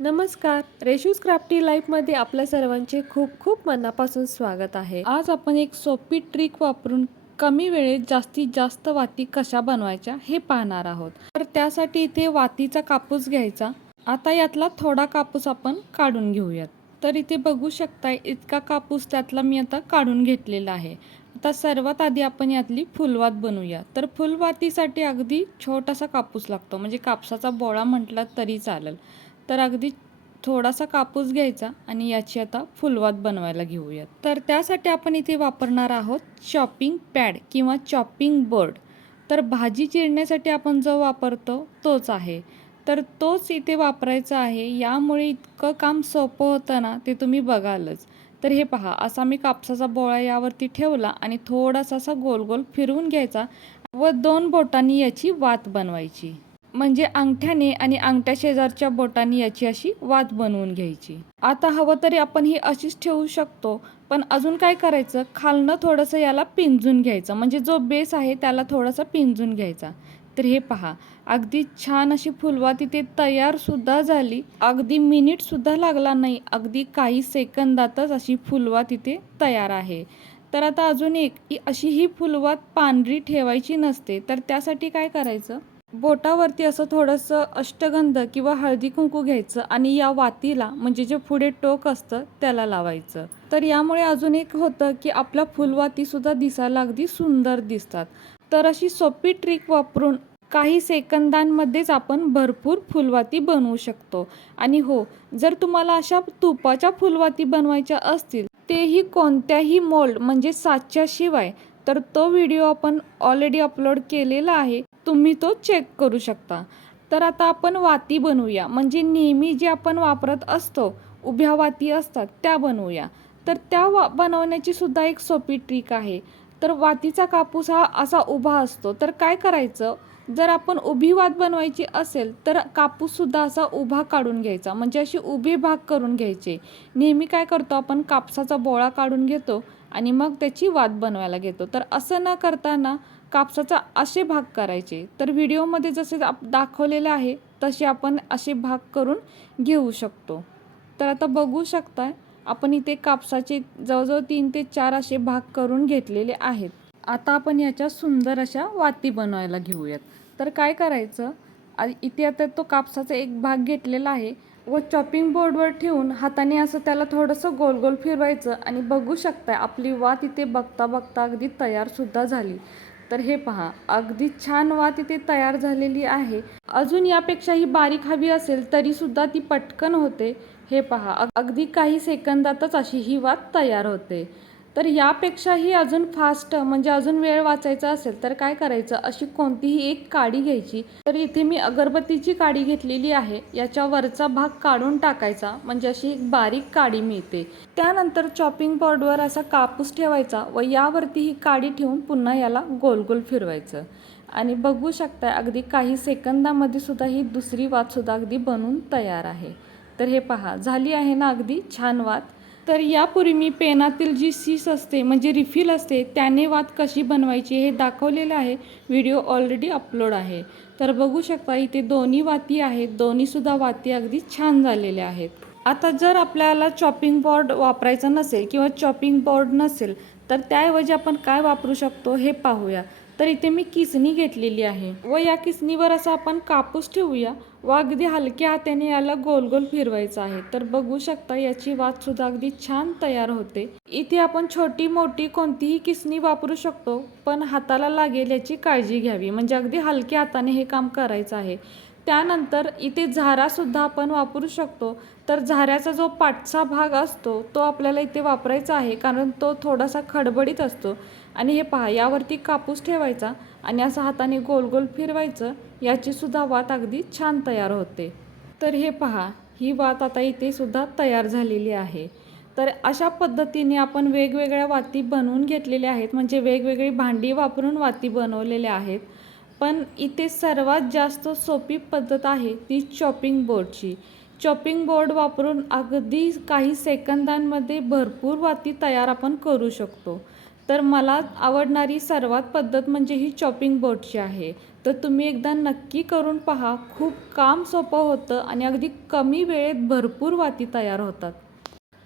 नमस्कार. रेशूज क्राफ्टी लाईफमध्ये आपल्या सर्वांचे खूप खूप मनापासून स्वागत आहे. आज आपण एक सोपी ट्रिक वापरून कमी वेळेत जास्तीत जास्त वाती कशा बनवायच्या हे पाहणार आहोत. तर त्यासाठी इथे वातीचा कापूस घ्यायचा. आता यातला थोडा कापूस आपण काढून घेऊयात. तर इथे बघू शकताय इतका कापूस त्यातला मी आता काढून घेतलेला आहे. आता सर्वात आधी आपण यातली फुलवात बनवूया. तर फुलवातीसाठी अगदी छोटासा कापूस लागतो. म्हणजे कापसाचा बोळा म्हटला तरी चालेल. तर अगदी थोडासा कापूस घ्यायचा आणि याची आता फुलवात बनवायला घेऊयात. तर त्यासाठी आपण इथे वापरणार आहोत चॉपिंग पॅड किंवा चॉपिंग बोर्ड तर भाजी चिरण्यासाठी आपण जो वापरतो तोच आहे. तर तोच इथे वापरायचा आहे. यामुळे इतकं काम सोपं होतं ना ते तुम्ही बघालच. तर हे पहा असा मी कापसाचा बोळा यावरती ठेवला आणि थोडासा असा गोल गोल फिरवून घ्यायचा व दोन बोटांनी याची वात बनवायची. म्हणजे अंगठ्याने आणि अंगठ्या शेजारच्या बोटांनी याची अशी वात बनवून घ्यायची. आता हवं तरी आपण ही अशीच ठेवू शकतो पण अजून काय करायचं? खालनं थोडंसं याला पिंजून घ्यायचं. म्हणजे जो बेस आहे त्याला थोडासा पिंजून घ्यायचा. तर हे पहा अगदी छान अशी फुलवा तिथे तयारसुद्धा झाली. अगदी मिनिटसुद्धा लागला नाही अगदी काही सेकंदातच अशी फुलवा तिथे तयार आहे. तर आता अजून एक अशी ही फुलवात पांढरी ठेवायची नसते तर त्यासाठी काय करायचं? बोटावरती असं थोडंसं अष्टगंध किंवा हळदी कुंकू घ्यायचं आणि या वातीला म्हणजे जे पुढे टोक असतं त्याला लावायचं. तर यामुळे अजून एक होतं की आपल्या फुलवातीसुद्धा दिसायला अगदी सुंदर दिसतात. तर अशी सोपी ट्रिक वापरून काही सेकंदांमध्येच आपण भरपूर फुलवाती बनवू शकतो. आणि हो जर तुम्हाला अशा तुपाच्या फुलवाती बनवायच्या असतील तेही कोणत्याही मोल्ड म्हणजे साच्याशिवाय तर तो व्हिडिओ आपण ऑलरेडी अपलोड केलेला आहे. तुम्ही तो चेक करू शकता. तर आता आपण वाती बनवूया. म्हणजे नेहमी जे आपण वापरत असतो उभ्या वाती असतात त्या बनवूया. तर त्या वा बनवण्याची सुद्धा एक सोपी ट्रिक आहे. तर वातीचा कापूस हा असा उभा असतो. तर काय करायचं? जर आपण उभी वात बनवायची असेल तर कापूससुद्धा असा उभा काढून घ्यायचा. म्हणजे अशी उभे भाग करून घ्यायचे. नेहमी काय करतो आपण? कापसाचा बोळा काढून घेतो. आणि मग त्याची वात बनवायला घेतो. तर असं न करताना कापसाचा असे भाग करायचे. तर व्हिडिओमध्ये जसे आप दाखवलेले आहे तसे आपण असे भाग करून घेऊ शकतो. तर आता बघू शकताय आपण इथे कापसाचे जवळजवळ तीन ते चार असे भाग करून घेतलेले आहेत. आता आपण याच्या सुंदर अशा वाती बनवायला घेऊयात. तर काय करायचं इथे आता तो कापसाचा एक भाग घेतलेला आहे. व चॉपिंग बोर्डवर ठेवून हाताने असं त्याला थोडंसं गोल गोल फिरवायचं आणि बघू शकताय आपली वा तिथे बघता बघता अगदी तयारसुद्धा झाली. तर हे पहा अगदी छान वा तिथे तयार झालेली आहे. अजून यापेक्षाही बारीक हवी असेल तरी सुद्धा ती पटकन होते. हे पहा अगदी काही सेकंदातच अशी ही वात तयार होते. तर यापेक्षाही अजून फास्ट म्हणजे अजून वेळ वाचायचा असेल तर काय करायचं? अशी कोणतीही एक काडी घ्यायची. तर इथे मी अगरबत्तीची काडी घेतलेली आहे. याच्या वरचा भाग काढून टाकायचा. म्हणजे अशी एक बारीक काडी मिळते. त्यानंतर चॉपिंग बोर्डवर असा कापूस ठेवायचा व यावरती ही काडी ठेवून पुन्हा याला गोल गोल फिरवायचं. आणि बघू शकताय अगदी काही सेकंदामध्ये सुद्धा ही दुसरी वात सुद्धा अगदी बनून तयार आहे. तर हे पहा झाली आहे ना अगदी छान वात. तर यापूर्वी मी पेनातील जी सीस असते म्हणजे रिफिल असते त्याने वात कशी बनवायची हे दाखवलेलं आहे. व्हिडिओ ऑलरेडी अपलोड आहे. तर बघू शकता इथे दोन्ही वाती आहेत. दोन्हीसुद्धा वाती अगदी छान झालेल्या आहेत. आता जर आपल्याला चॉपिंग बोर्ड वापरायचा नसेल किंवा चॉपिंग बोर्ड नसेल तर त्याऐवजी आपण काय वापरू शकतो हे पाहूया. तर इथे मी किसणी घेतलेली आहे. व या किसणीवर असा आपण कापूस ठेवूया. व अगदी हलक्या हाताने याला गोल गोल फिरवायचं आहे. तर बघू शकता याची वात सुद्धा अगदी छान तयार होते. इथे आपण छोटी मोठी कोणतीही किसणी वापरू शकतो पण हाताला लागेल याची काळजी घ्यावी. म्हणजे अगदी हलक्या हाताने हे काम करायचं आहे. त्यानंतर इथे झारासुद्धा आपण वापरू शकतो. तर झाऱ्याचा जो पाठचा भाग असतो तो आपल्याला इथे वापरायचा आहे कारण तो थोडासा खडबडीत असतो. आणि हे पहा यावरती कापूस ठेवायचा आणि असं हाताने गोल गोल फिरवायचं याचीसुद्धा वात अगदी छान तयार होते. तर हे पहा ही वात आता इथे सुद्धा तयार झालेली आहे. तर अशा पद्धतीने आपण वेगवेगळ्या वाती बनवून घेतलेल्या आहेत म्हणजे वेगवेगळी भांडी वापरून वाती बनवलेल्या आहेत. पण इथे सर्वात जास्त सोपी पद्धत आहे ती चॉपिंग बोर्डची चॉपिंग बोर्ड वापरून अगदी काही सेकंदांमध्ये भरपूर वाती तयार आपण करू शकतो. तर मला आवडणारी सर्वात पद्धत म्हणजे ही चॉपिंग बोर्डची आहे. तर तुम्ही एकदा नक्की करून पहा. खूप काम सोपं होतं आणि अगदी कमी वेळेत भरपूर वाती तयार होतात.